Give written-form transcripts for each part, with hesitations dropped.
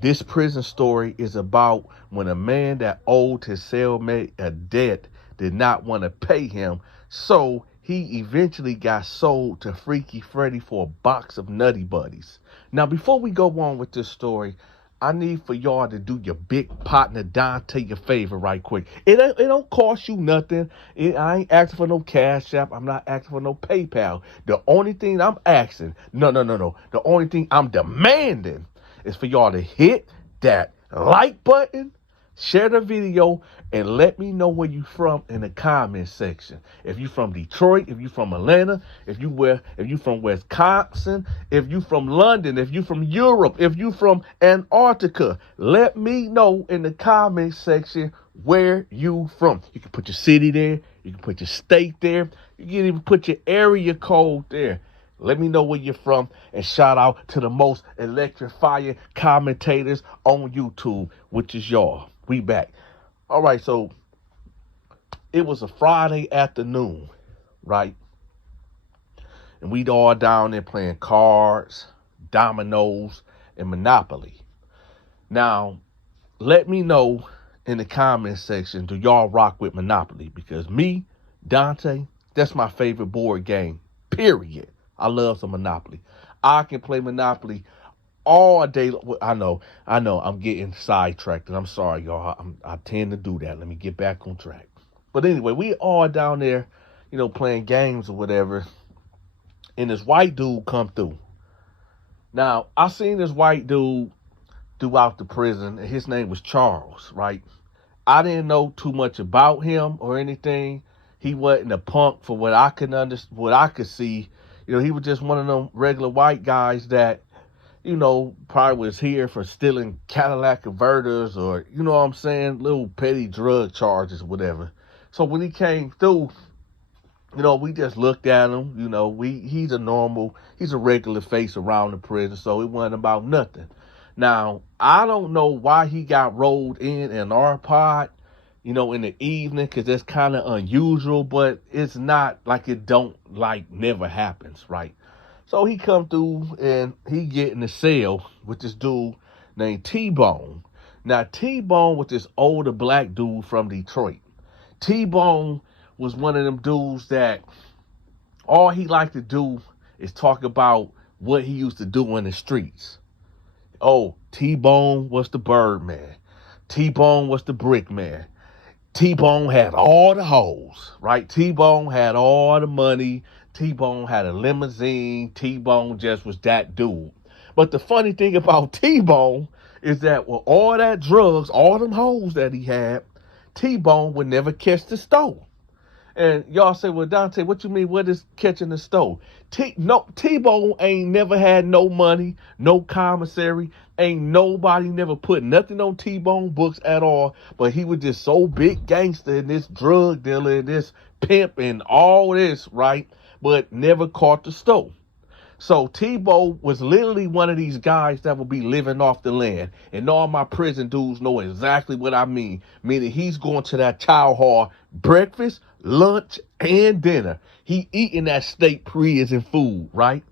This prison story is about when a man that owed his cellmate a debt did not want to pay him, so he eventually got sold to Freaky Freddy for a box of Nutty Buddies. Now, before we go on with this story, I need for y'all to do your big partner Donta your favor right quick. It don't cost you nothing. I ain't asking for no Cash App. I'm not asking for no PayPal. The only thing I'm asking, no. The only thing I'm demanding is for y'all to hit that like button, share the video, and let me know where you from in the comment section. If you from Detroit, if you from Atlanta, if you from Wisconsin, if you from London, if you from Europe, if you from Antarctica, let me know in the comment section where you from. You can put your city there, you can put your state there, you can even put your area code there. Let me know where you're from, and shout out to the most electrifying commentators on YouTube, which is y'all. We back. All right, so it was a Friday afternoon, right? And we'd all down there playing cards, dominoes, and Monopoly. Now, let me know in the comment section, do y'all rock with Monopoly? Because me, Donta, that's my favorite board game, period. I love some Monopoly. I can play Monopoly all day. I know, I'm getting sidetracked, and I'm sorry, y'all. I tend to do that. Let me get back on track. But anyway, we all down there, playing games or whatever, and this white dude come through. Now, I seen this white dude throughout the prison, and his name was Charles, right? I didn't know too much about him or anything. He wasn't a punk for what I could what I could see. He was just one of them regular white guys that, probably was here for stealing Cadillac converters or, what I'm saying, little petty drug charges, whatever. So when he came through, we just looked at him. He's a regular face around the prison, so it wasn't about nothing. Now, I don't know why he got rolled in our pod, in the evening, because that's kind of unusual, but it's not like it never happens, right? So he come through and he get in the cell with this dude named T-Bone. Now, T-Bone was this older black dude from Detroit. T-Bone was one of them dudes that all he liked to do is talk about what he used to do in the streets. Oh, T-Bone was the Birdman. T-Bone was the Brick Man. T-Bone had all the hoes, right? T-Bone had all the money. T-Bone had a limousine. T-Bone just was that dude. But the funny thing about T-Bone is that with all that drugs, all them hoes that he had, T-Bone would never catch the stove. And y'all say, well, Donta, what you mean? What is catching the stove? T-Bone ain't never had no money, no commissary. Ain't nobody never put nothing on T-Bone books at all. But he was just so big gangster and this drug dealer and this pimp and all this, right? But never caught the stove. So T-Bone was literally one of these guys that would be living off the land. And all my prison dudes know exactly what I mean. Meaning he's going to that chow hall breakfast, lunch, and dinner. He eating that state prison food, right?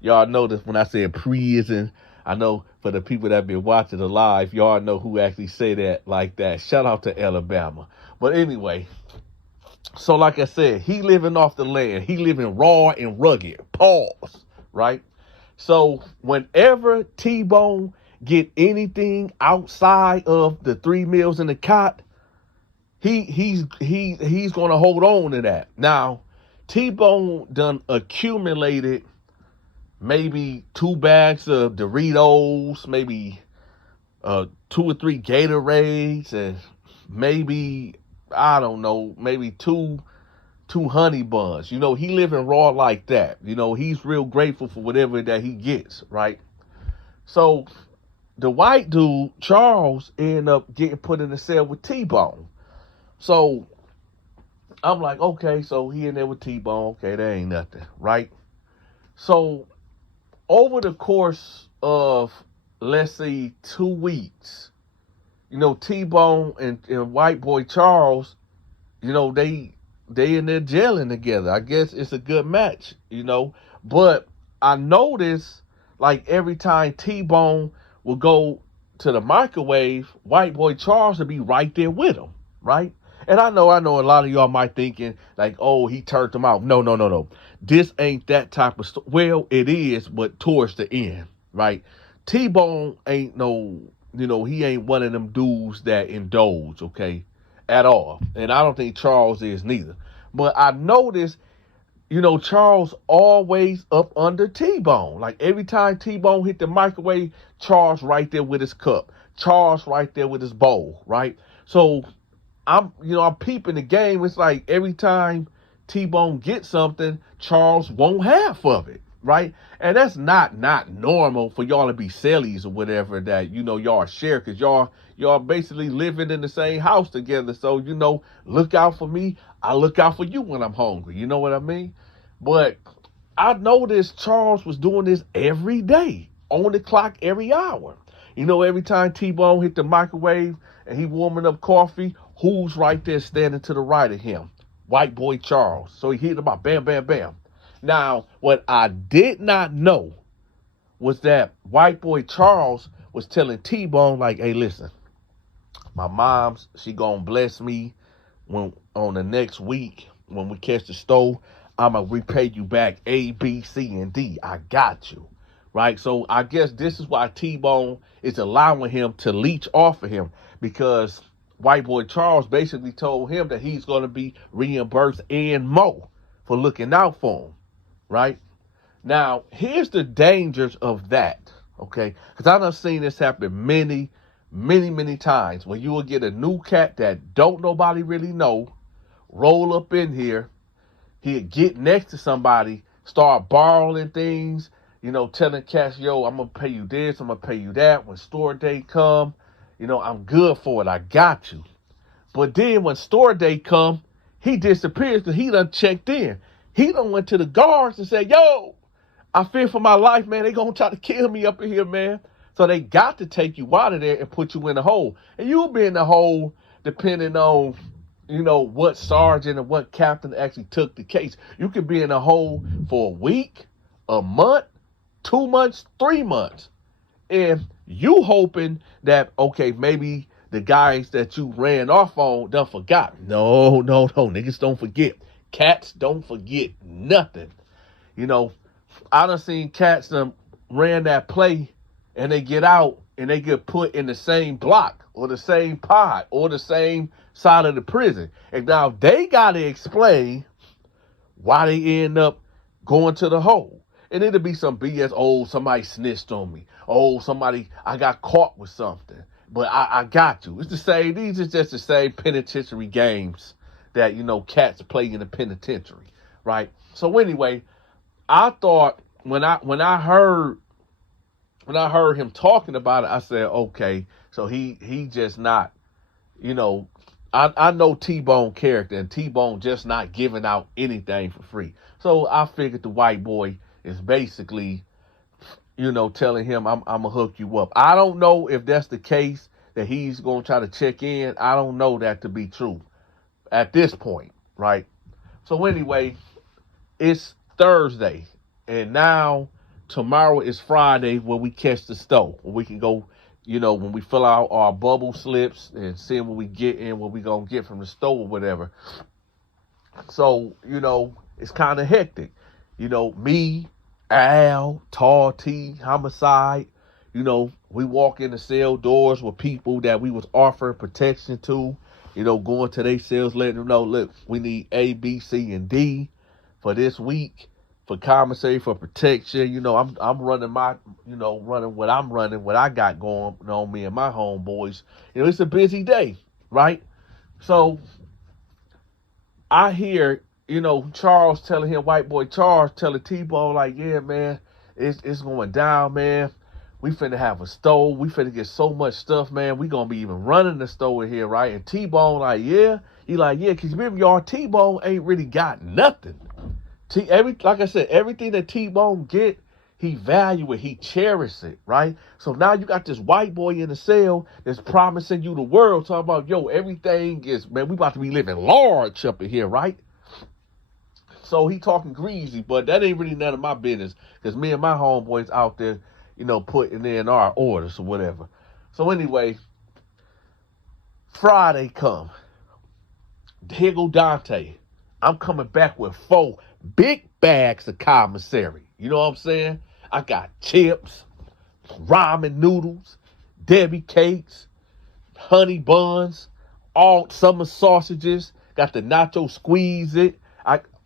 Y'all notice when I said prison, I know for the people that been watching the live, y'all know who actually say that like that. Shout out to Alabama. But anyway, so like I said, he living off the land. He living raw and rugged. Pause. Right? So whenever T-Bone get anything outside of the 3 meals in the cot, he's going to hold on to that. Now, T-Bone done accumulated maybe 2 bags of Doritos, maybe 2 or 3 Gatorades, and maybe, I don't know, maybe two honey buns. He living raw like that. He's real grateful for whatever that he gets, right? So the white dude, Charles, ended up getting put in the cell with T-Bone. So I'm like, okay, so he in there with T-Bone. Okay, that ain't nothing, right? So over the course of, let's say, 2 weeks, T-Bone and white boy Charles, they in there jailing together. I guess it's a good match, But I noticed, like, every time T-Bone will go to the microwave, white boy Charles would be right there with him, right? And I know a lot of y'all might thinking like, oh, he turned him out. No. This ain't that type of well, it is, but towards the end, right? T-Bone ain't no, he ain't one of them dudes that indulge, okay, at all. And I don't think Charles is neither. But I noticed, Charles always up under T-Bone. Like every time T-Bone hit the microwave, Charles right there with his cup. Charles right there with his bowl, right? So I'm peeping the game. It's like every time T-Bone gets something, Charles won't half of it, right? And that's not normal for y'all to be sellies or whatever that, y'all share, because y'all basically living in the same house together. So, look out for me. I look out for you when I'm hungry. You know what I mean? But I noticed Charles was doing this every day, on the clock every hour. Every time T-Bone hit the microwave and he warming up coffee, who's right there standing to the right of him? White boy Charles. So he hit him up, bam, bam, bam. Now, what I did not know was that white boy Charles was telling T-Bone, like, hey, listen, my mom's, she gonna bless me when on the next week when we catch the stove. I'm gonna repay you back A, B, C, and D. I got you. Right? So I guess this is why T-Bone is allowing him to leech off of him, because white boy Charles basically told him that he's going to be reimbursed and more for looking out for him. Right? Now, here's the dangers of that. Okay? Because I've seen this happen many, many, many times, where you will get a new cat that don't nobody really know, roll up in here, he'll get next to somebody, start borrowing things, telling cats, yo, I'm going to pay you this, I'm going to pay you that. When store day come, I'm good for it. I got you. But then when store day come, he disappears because he done checked in. He done went to the guards and said, yo, I fear for my life, man. They going to try to kill me up in here, man. So they got to take you out of there and put you in a hole. And you'll be in the hole depending on, what sergeant and what captain actually took the case. You could be in a hole for a week, a month, 2 months, 3 months. And you hoping that, okay, maybe the guys that you ran off on done forgot. No. Niggas don't forget. Cats don't forget nothing. I done seen cats that ran that play and they get out and they get put in the same block or the same pod or the same side of the prison. And now they got to explain why they end up going to the hole. And it'll be some BS. Oh, somebody snitched on me. Oh, I got caught with something. But I got you. It's the same. These are just the same penitentiary games that, cats play in the penitentiary. Right? So anyway, I thought when I heard him talking about it, I said, okay, so he just not, I know T-Bone character, and T-Bone just not giving out anything for free. So I figured the white boy is basically, telling him I'm gonna hook you up. I don't know if that's the case, that he's gonna try to check in. I don't know that to be true at this point, right? So anyway, it's Thursday, and now tomorrow is Friday, where we catch the stove, where we can go, when we fill out our bubble slips and see what we get in, what we gonna get from the stove or whatever. So, it's kind of hectic. Me, Al, Tall T, Homicide, we walk in the cell doors with people that we was offering protection to, going to their cells, letting them know, look, we need A, B, C, and D for this week, for commissary, for protection. I'm running what I'm running, what I got going on, me and my homeboys. It's a busy day, right? So I hear, Charles telling him, white boy Charles telling T-Bone, like, yeah, man, it's going down, man. We finna have a stove. We finna get so much stuff, man. We gonna be even running the stove in here, right? And T-Bone like, yeah. He like, yeah, because remember, y'all, T-Bone ain't really got nothing. Like I said, everything that T-Bone get, he value it, he cherish it, right? So now you got this white boy in the cell that's promising you the world, talking about, yo, everything is, man, we about to be living large up in here, right? So he talking greasy, but that ain't really none of my business, because me and my homeboys out there, putting in our orders or whatever. So anyway, Friday come. Here go Dante. I'm coming back with 4 big bags of commissary. You know what I'm saying? I got chips, ramen noodles, Debbie cakes, honey buns, all summer sausages, got the nacho squeeze it,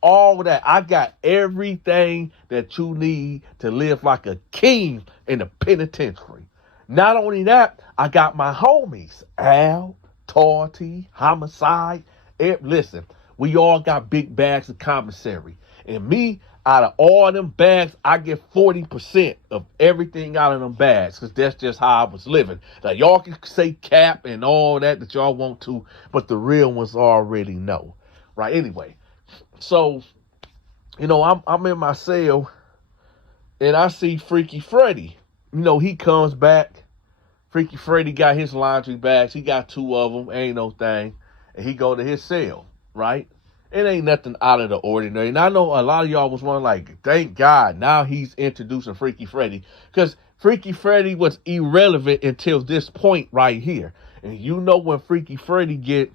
all that. I got everything that you need to live like a king in the penitentiary. Not only that, I got my homies, Al, Torty, Homicide. Listen, we all got big bags of commissary. And me, out of all them bags, I get 40% of everything out of them bags, because that's just how I was living. Now, y'all can say cap and all that y'all want to, but the real ones already know. Right? Anyway, so, you know, I'm in my cell, and I see Freaky Freddy. You know, he comes back. Freaky Freddy got his laundry bags. He got 2 of them. Ain't no thing. And he go to his cell, right? It ain't nothing out of the ordinary. And I know a lot of y'all was wondering, like, thank God, now he's introducing Freaky Freddy. Because Freaky Freddy was irrelevant until this point right here. And you know when Freaky Freddy get,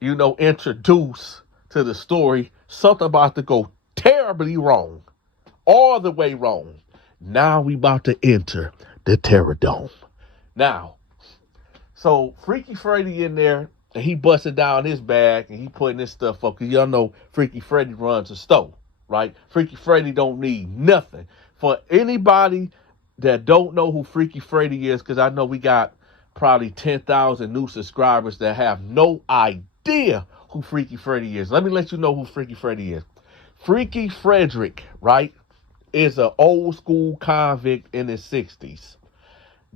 you know, introduced to the story, something about to go terribly wrong. All the way wrong. Now we about to enter the Terror Dome. Now, so Freaky Freddy in there, and he busting down his bag, and he putting his stuff up, because y'all know Freaky Freddy runs a store, right? Freaky Freddy don't need nothing. For anybody that don't know who Freaky Freddy is, because I know we got probably 10,000 new subscribers that have no idea who Freaky Freddy is. Let me let you know who Freaky Freddy is. Freaky Frederick, right, is an old school convict in his 60s.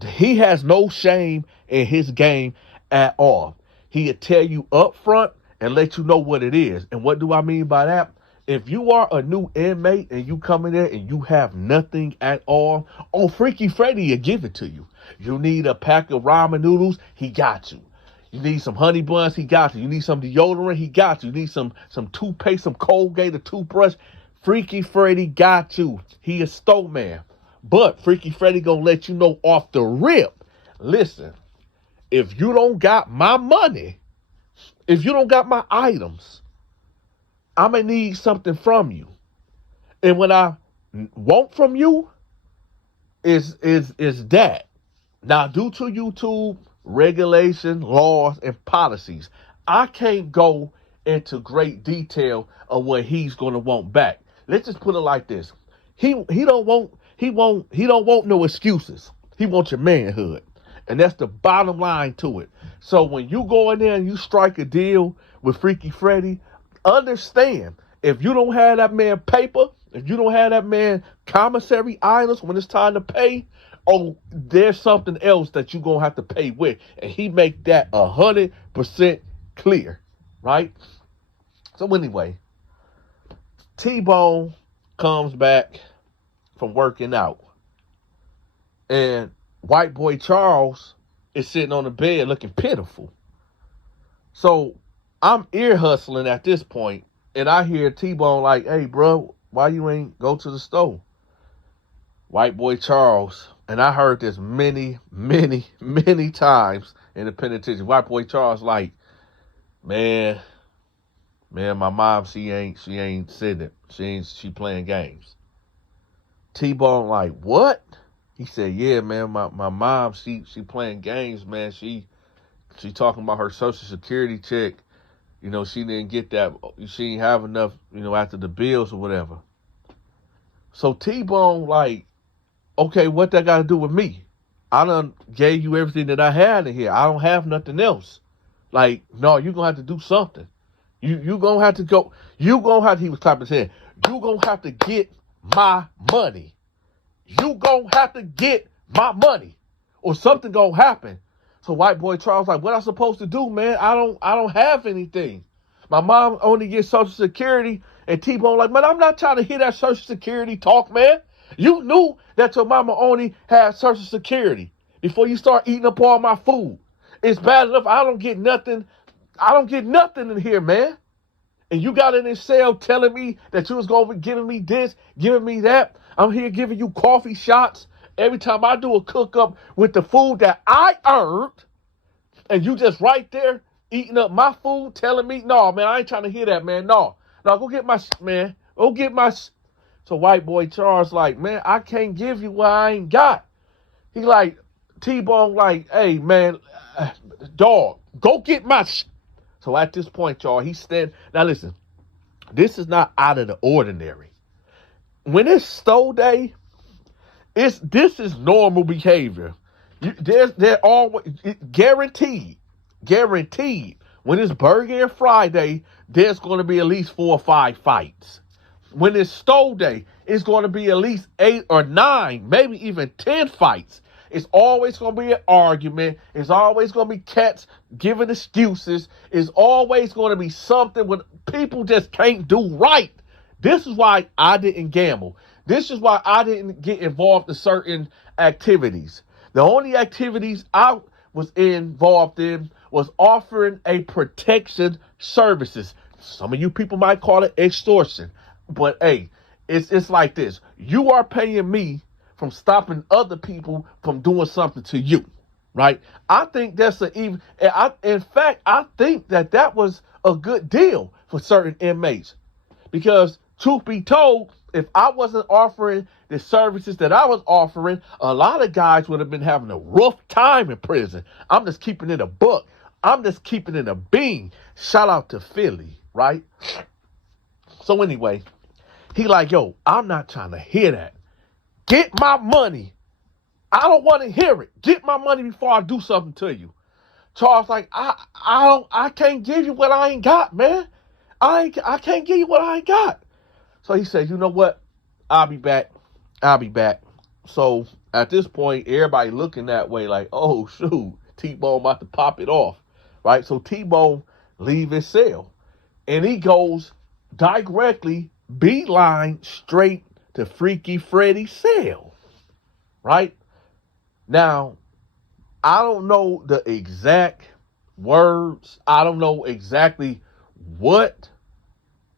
He has no shame in his game at all. He'll tell you up front and let you know what it is. And what do I mean by that? If you are a new inmate and you come in there and you have nothing at all, Freaky Freddy will give it to you. You need a pack of ramen noodles, he got you. You need some honey buns, he got you. You need some deodorant, he got you. You need some toothpaste, some Colgate, a toothbrush. Freaky Freddy got you. He a store man. But Freaky Freddy gonna let you know off the rip. Listen, if you don't got my money, if you don't got my items, I'm going to need something from you. And what I want from you is that. Now, due to YouTube regulation, laws, and policies, I can't go into great detail of what he's going to want back. Let's just put it like this. He don't want no excuses. He wants your manhood. And that's the bottom line to it. So when you go in there and you strike a deal with Freaky Freddy, understand, if you don't have that man paper, if you don't have that man commissary items when it's time to pay, there's something else that you're going to have to pay with. And he make that 100% clear, right? So anyway, T-Bone comes back from working out. And white boy Charles is sitting on the bed looking pitiful. So I'm ear hustling at this point, and I hear T-Bone like, hey, bro, why you ain't go to the store? White boy Charles, and I heard this many, many, many times in the penitentiary. White boy Charles like, man, my mom, she ain't sitting. She playing games. T-Bone like, what? He said, yeah, man, my mom, she playing games, man. She talking about her Social Security check. You know, she didn't get that. She didn't have enough, you know, after the bills or whatever. So T-Bone like, okay, what that got to do with me? I done gave you everything that I had in here. I don't have nothing else. Like, no, you're going to have to do something. You going to have to go. You going to have to, he was clapping his hand. You going to have to get my money. You gonna have to get my money or something gonna happen. So white boy Charles like, what I supposed to do, man? I don't have anything. My mom only gets Social Security. And T-Bone like, man, I'm not trying to hear that Social Security talk, man. You knew that your mama only had Social Security before you start eating up all my food. It's bad enough I don't get nothing. I don't get nothing in here, man. And you got in this cell telling me that you was going to be giving me this, giving me that. I'm here giving you coffee shots every time I do a cook up with the food that I earned, and you just right there eating up my food, telling me, no, man, I ain't trying to hear that, man. No, go get my man. Go get my. So white boy Charles like, man, I can't give you what I ain't got. He like, T-Bone like, hey, man, dog, go get my. So at this point, y'all, he's standing. Now listen, this is not out of the ordinary. When it's stove day, this is normal behavior. They're always guaranteed. When it's Burger and Friday, there's going to be at least 4 or 5 fights. When it's stove day, it's going to be at least 8 or 9, maybe even 10 fights. It's always going to be an argument. It's always going to be cats giving excuses. It's always going to be something when people just can't do right. This is why I didn't gamble. This is why I didn't get involved in certain activities. The only activities I was involved in was offering a protection services. Some of you people might call it extortion. But hey, it's like this. You are paying me from stopping other people from doing something to you, right? I think that's in fact, I think that was a good deal for certain inmates. Because truth be told, if I wasn't offering the services that I was offering, a lot of guys would have been having a rough time in prison. I'm just keeping it a buck. I'm just keeping it a bean. Shout out to Philly, right? So anyway, he like, yo, I'm not trying to hear that. Get my money. I don't want to hear it. Get my money before I do something to you. Charles like, I can't give you what I ain't got, man. I can't give you what I ain't got. So he said, you know what? I'll be back. So at this point, everybody looking that way like, oh, shoot, T-Bone about to pop it off, right? So T-Bone leave his cell, and he goes directly, beeline, straight to Freaky Freddy's cell, right? Now, I don't know the exact words. I don't know exactly what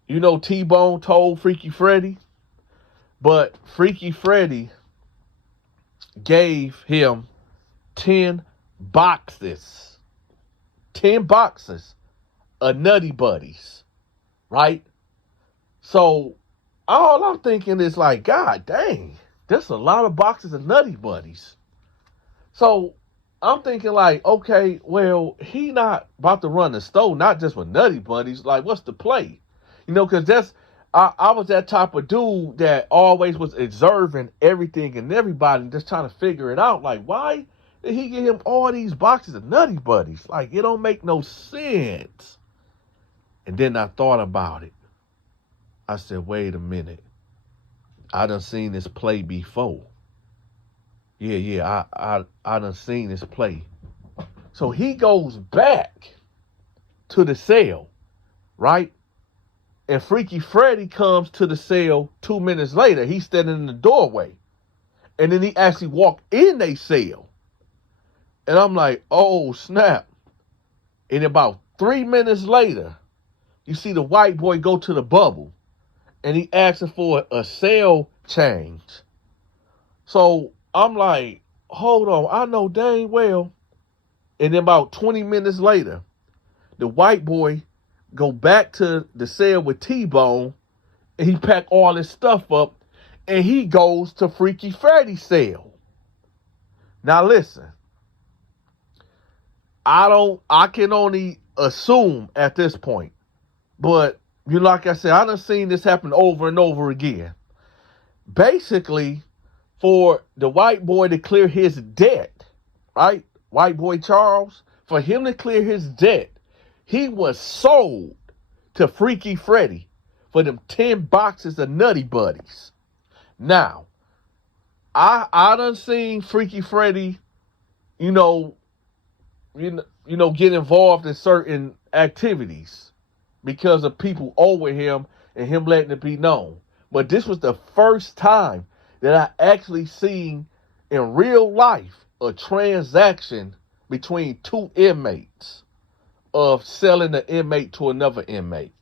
T-Bone told Freaky Freddy, but Freaky Freddy gave him 10 boxes of Nutty Buddies, right? So all I'm thinking is like, God dang, there's a lot of boxes of Nutty Buddies. So I'm thinking like, okay, well, he not about to run the store, not just with Nutty Buddies. Like, what's the play? Because I was that type of dude that always was observing everything and everybody and just trying to figure it out. Like, why did he give him all these boxes of Nutty Buddies? Like, it don't make no sense. And then I thought about it. I said, wait a minute. I done seen this play before. Yeah, I done seen this play. So he goes back to the cell, right? And Freaky Freddy comes to the cell 2 minutes later. He's standing in the doorway. And then he actually walked in their cell. And I'm like, oh, snap. And about 3 minutes later, you see the white boy go to the bubble. And he asking for a cell change. So I'm like, hold on. I know dang well. And then about 20 minutes later, the white boy go back to the cell with T-Bone, and he pack all his stuff up, and he goes to Freaky Freddy's cell. Now listen, I can only assume at this point, but like I said, I done seen this happen over and over again. Basically, for the white boy to clear his debt, right? White boy Charles, for him to clear his debt, he was sold to Freaky Freddy for them 10 boxes of Nutty Buddies. Now, I done seen Freaky Freddy, get involved in certain activities because of people over him and him letting it be known. But this was the first time that I actually seen in real life a transaction between 2 inmates of selling an inmate to another inmate.